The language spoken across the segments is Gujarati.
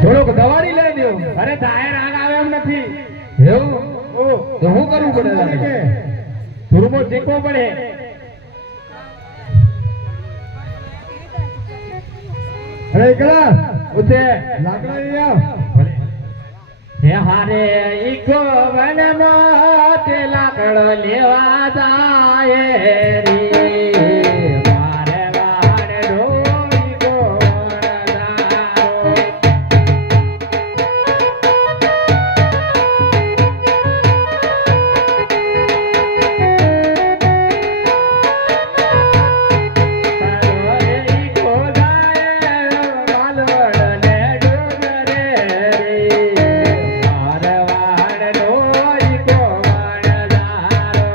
થોડોક દવાડી લઈ દો. અરે ધાયર આગ આવે એમ નથી. એવું ઓ તો શું કરવું પડે તારે? ધુરમો શીખવો પડે. અરે એકલા ઉતે લાકડા લઈ આવ. હે હારે ઈકો વનમાં તે લાકડો લેવા જાય રી મારે વાડ ડોઈ ગોળદારો. તારો ઈકો જાય માલવડ ને ડુંગરે રી મારે વાડ ડોઈ ગોળદારો.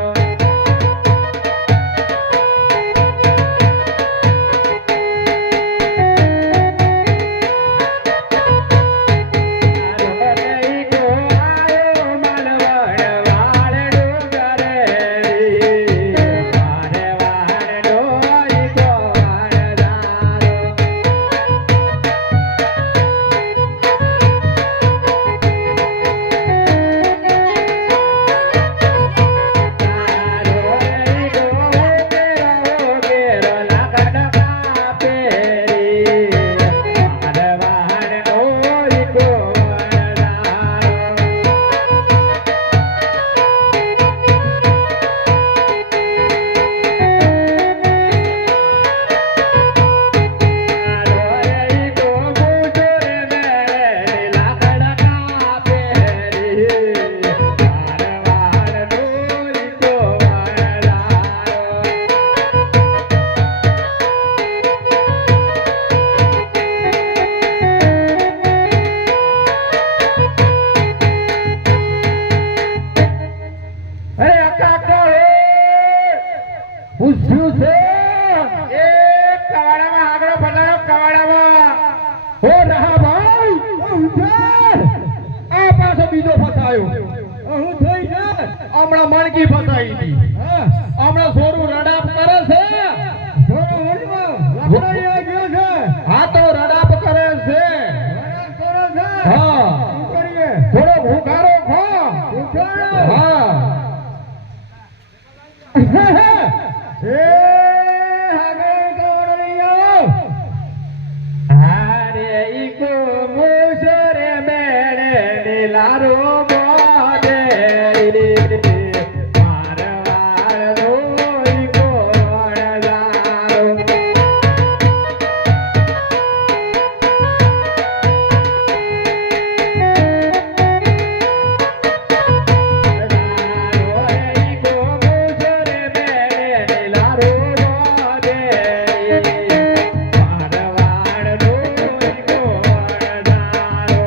હમણાં મણકી ફસાઈ હતી. હમણાં સોરું રડાપ કરે છે. હા તો રડાપ કરે છે. હા થોડો ભૂખારો ખો. હા એ આગળ કવર લઈ આવો. હારે ઈકો મુસરે મેળે નીલારો બોદે મારવાડો ઈકો વણદારો. ઈકો મુસરે મેળે નીલારો બોદે મારવાડો ઈકો વણદારો.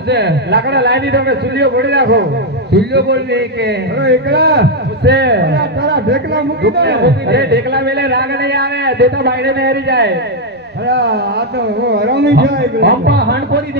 શું છે લાકડા લાવી તમે ચૂલીઓ ગોળી નાખો સુલ્યો બોલવી કે અરે એકલા છે તારા ઢેકલા મૂકી દે એ ઢેકલા વેલે રાગ નહીં આવે તે તો બાયડે ને હેરી જાય અરે આ તો હરામી જાય પંપા હાંડ પોરી